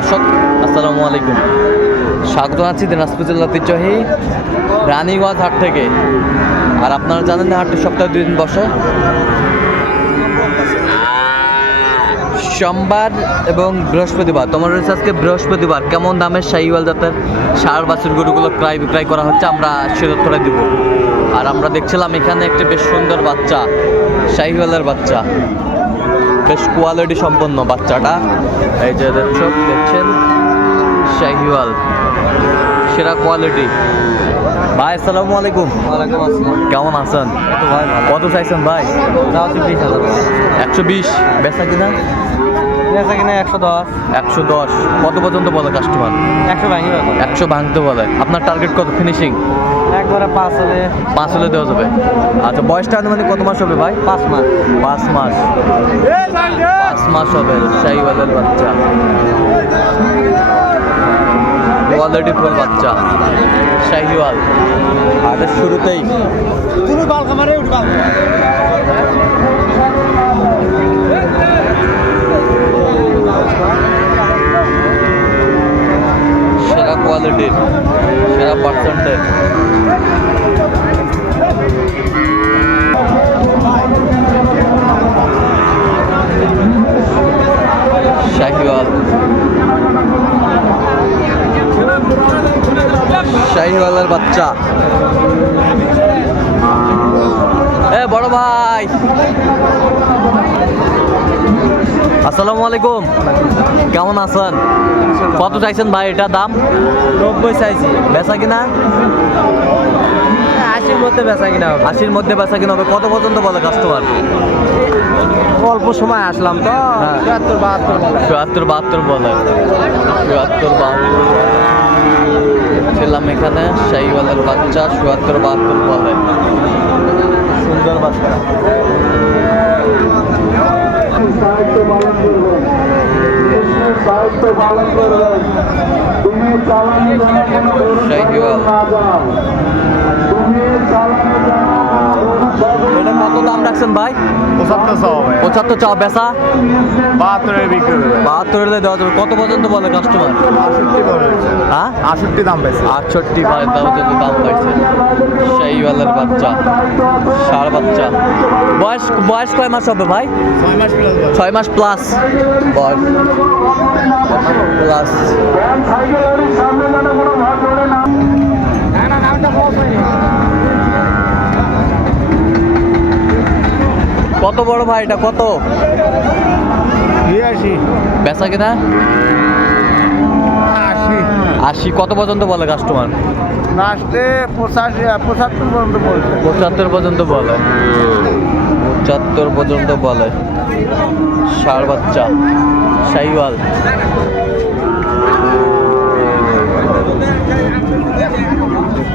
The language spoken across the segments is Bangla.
দর্শক, আসসালামু আলাইকুম। স্বাগত আছি দিনাজপুর জেলা ঐতিহ্যবাহী রানীগঞ্জ হাট থেকে। আর আপনারা জানেন হাটটি সপ্তাহে দুই দিন বসে। সোমবার এবং বৃহস্পতিবার, তোমার রয়েছে আজকে বৃহস্পতিবার। কেমন দামের শাহিওয়াল জাতের সার বাছুর গরুগুলো ক্রয় বিক্রয় করা হচ্ছে, আমরা সে তথ্যটা দিব। আর আমরা দেখছিলাম এখানে একটি বেশ সুন্দর বাচ্চা শাহিওয়ালের বাচ্চা। বেশ কোয়ালিটি সম্পন্ন বাচ্চাটা। এই যে দর্শক দেখছেন? শাহিওয়াল। সেরা কোয়ালিটি ভাই আসসালামু আলাইকুম। ওয়ালাইকুম আসসালাম। কেমন আছেন? ভাই কত চাইছেন ভাই? একশো বিশ। বেচা কিনা? আছে কিনা একশো দশ। একশো দশ। কত পর্যন্ত বলে কাস্টমার একশো একশো ভাঙতে বলে। আপনার টার্গেট কত ফিনিশিং একবারে পাঁচ হলে পাঁচ হলে দেওয়া যাবে। আচ্ছা বয়সটা আনুমানিক কত মাস হবে ভাই? পাঁচ মাস। পাঁচ মাস। পাঁচ মাস হবে শাহিওয়ালের বাচ্চা। কোয়ালিটি ফুল বাচ্চা। শাহিওয়াল। আগের শুরুতেই। সেরা কোয়ালিটির। সেরা পার্সেন্টের শাহিওয়াল। শাহিওয়ালের বাচ্চা। এ বড় ভাই। আসসালামু আলাইকুম। কেমন আছেন? কত চাইছেন ভাই? এটা দাম? নব্বই চাইছি। বেচা কিনা? আশির মধ্যে বেচা কিনা হবে। আশির মধ্যে বেচা কিনা হবে। কত পর্যন্ত বলে কাস্টমার অল্প সময় আসলাম তো। হ্যাঁ। চুয়াত্তর বাহাত্তর চুয়াত্তর বাহাত্তর বলে। চুয়াত্তর বাহাত্তর। ছিলাম এখানে শাহিওয়ালের বাচ্চা চুয়াত্তর বাহাত্তর বলে। সুন্দর বাচ্চা। দায়িত্ব পালন করবেন। দায়িত্ব পালন করবেন। তুমি চালানি যেন কোনো না যাও তুমি চালানো যেন এটা কত দাম রাখছেন ভাই পঁচাত্তর সহ হবে পঁচাত্তর চা বেচা? বাহাত্তরের বিক্রি হবে বাহাত্তর হলে দেওয়া যাবে। কত পর্যন্ত বলে কাস্টমার হ্যাঁ? আষট্টি দাম পেয়েছে আটষট্টি ভাই পর্যন্ত দাম পাইছে শাহিওয়ালের বাচ্চা ষাড় বাচ্চা। বয়স বয়স কয় মাস হবে ভাই? ছয় মাস প্লাস ছয় মাস প্লাস বয়স প্লাস সাইকেলের সামনে যেন কোনো ভাগ ধরে না কত বড় ভাই এটা কত? বিরাশি। বেচা কিনা? আশি। আশি কত পর্যন্ত বলে কাস্টমার লাস্টে পঁচাশি পঁচাত্তর পর্যন্ত বলছে। পঁচাত্তর পর্যন্ত বলে। পঁচাত্তর পর্যন্ত বলে। ষাড় বাচ্চা শাহিওয়াল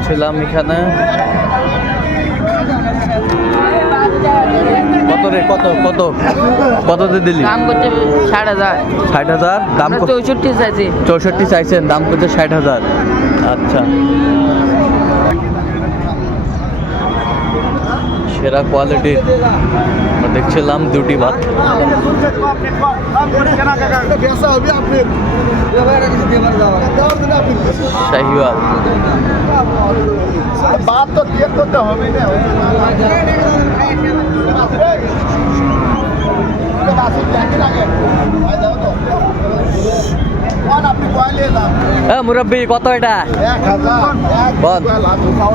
ছিলাম এখানে। কত রে কত কত? কততে দিলি? দাম করছে ষাট হাজার। ষাট হাজার? দাম চৌষট্টি চাইছি। চৌষট্টি চাইছেন দাম করছে ষাট হাজার। আচ্ছা। সেরা কোয়ালিটির দেখছিলাম দুটি ভাত। শাহিওয়াল। তিয়াত্তর তো হবে না। মুরব্বী কত এটা? এক হাজার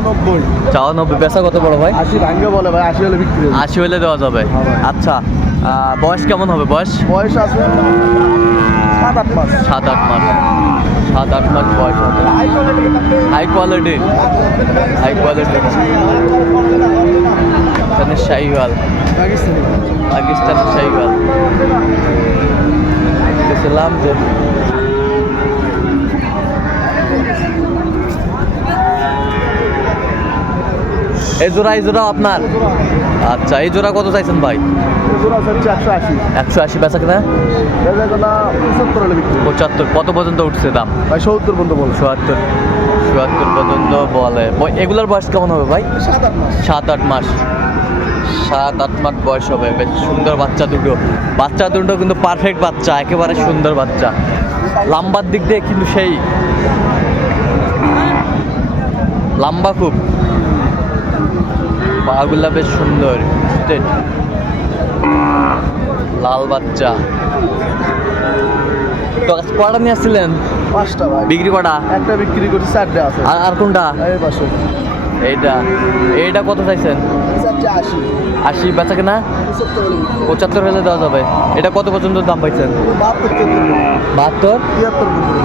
নব্বই চাওয়া পেশা কত বড় ভাই? আশি ভাঙ্গে বলে ভাই আশি হলে বিক্রি আশি হলে দেওয়া যাবে। আচ্ছা বয়স কেমন হবে বয়স? বয়স আছে সাত আট মাস। সাত আট মাস। সাত আট মাস বয়স হবে। হাই কোয়ালিটি হাই কোয়ালিটি এখানে শাহিওয়াল। পাকিস্তানি। শাহিওয়াল। দেখছিলাম যে এই জোড়া এই জোড়া আপনার? আচ্ছা এই জোড়া কত চাইছেন ভাই? একশো আশি। বেচা কিনা? পঁচাত্তর কত পর্যন্ত উঠছে দাম? ভাই সত্তর পর্যন্ত বলছে চুয়াত্তর চুয়াত্তর পর্যন্ত বলে। এগুলোর বয়স কেমন হবে ভাই? সাত আট মাস। সাত আট মাস। সাত আট মাস বয়স হবে। বেশ সুন্দর বাচ্চা দুটো। বাচ্চা দুটো কিন্তু পারফেক্ট বাচ্চা একেবারে সুন্দর বাচ্চা। লাম্বার দিক দিয়ে কিন্তু সেই। লম্বা খুব। পাগুলা বেশ সুন্দর। লাল বাচ্চা। তো কটা নিয়ে আসছিলেন? পাঁচটা ভাই। বিক্রি কটা? একটা বিক্রি করছি চারটে আছে। আর কোনটা? এই পাশে। এইটা। এইটা কত চাইছেন? আশি। আশি বেচা কেনা? পঁচাত্তর হলে দেওয়া যাবে। এটা কত পর্যন্ত দাম পাইছেন? বাহাত্তর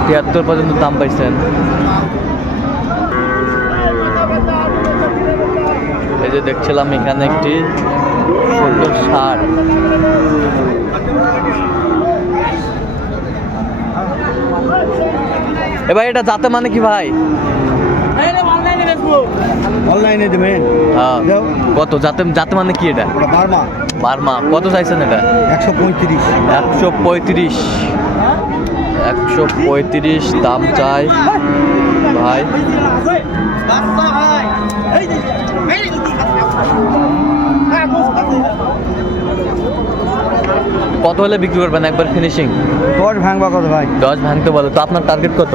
তিয়াত্তর পর্যন্ত। দাম পাইছেন। এই যে দেখছিলাম এখানে একটি সুন্দর সার। এ ভাই এটা যাতে মানে কি ভাই? অনলাইনে দেবেন? হ্যাঁ। কত? যাতে যাতে মানে কি এটা? বার্মা। বার্মা। কত চাইছেন এটা? একশো পঁয়ত্রিশ। একশো পঁয়ত্রিশ। একশো পঁয়ত্রিশ দাম চাই। ভাই। কত হলে বিক্রি করবেন? একবার ফিনিশিং দশ ভাঙবা কত ভাই? দশ ভাঙতে বলো। তো আপনার টার্গেট কত?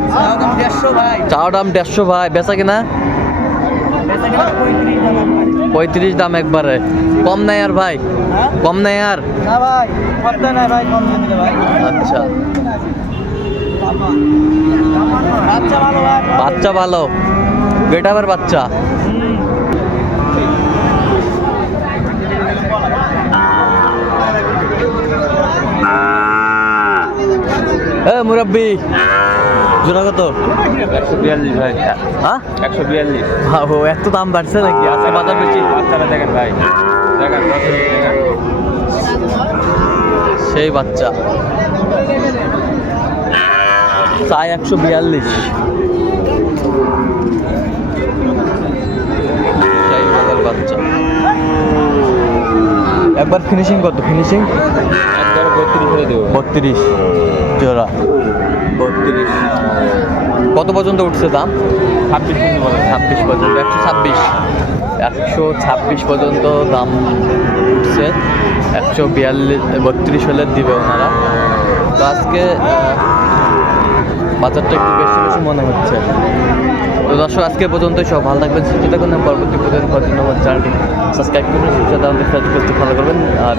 চাওয়া দাম দেড়শো ভাই। বেচা কিনা? পঁয়ত্রিশ দাম একবারে। কম নাই আর ভাই? কম নাই আর? আচ্ছা। বাচ্চা ভালো। বেটাবের বাচ্চা। এ মুরব্বি। জোড়া কত? একশো বিয়াল্লিশ ভাই। হ্যাঁ? একশো বিয়াল্লিশ। ও এত দাম বাড়ছে নাকি? আজকে বাজার বেশি? বাচ্চারা দেখেন ভাই। দেখেন সেই বাচ্চা। চাই একশো বিয়াল্লিশ। বাচ্চা। একবার ফিনিশিং কত? ফিনিশিং একবার বত্রিশ হয়ে দেবো। বত্রিশ। জোড়া। বত্রিশ। কত পর্যন্ত উঠছে দাম? ছাব্বিশ ছাব্বিশ পর্যন্ত একশো ছাব্বিশ। একশো ছাব্বিশ পর্যন্ত দাম উঠছে। একশো বিয়াল্লিশ বত্রিশ হলে দিবে ওনারা। তো আজকে বাজারটা একটু বেশি বেশি মনে হচ্ছে। তো দর্শক আজকে পর্যন্ত সব। ভালো থাকবেন সুস্থ থাকুন পরবর্তী পর্যন্ত চ্যানেলটি সাবস্ক্রাইব করবেন সুস্থ আমাদের ফেসবুক ফলো করবেন। আর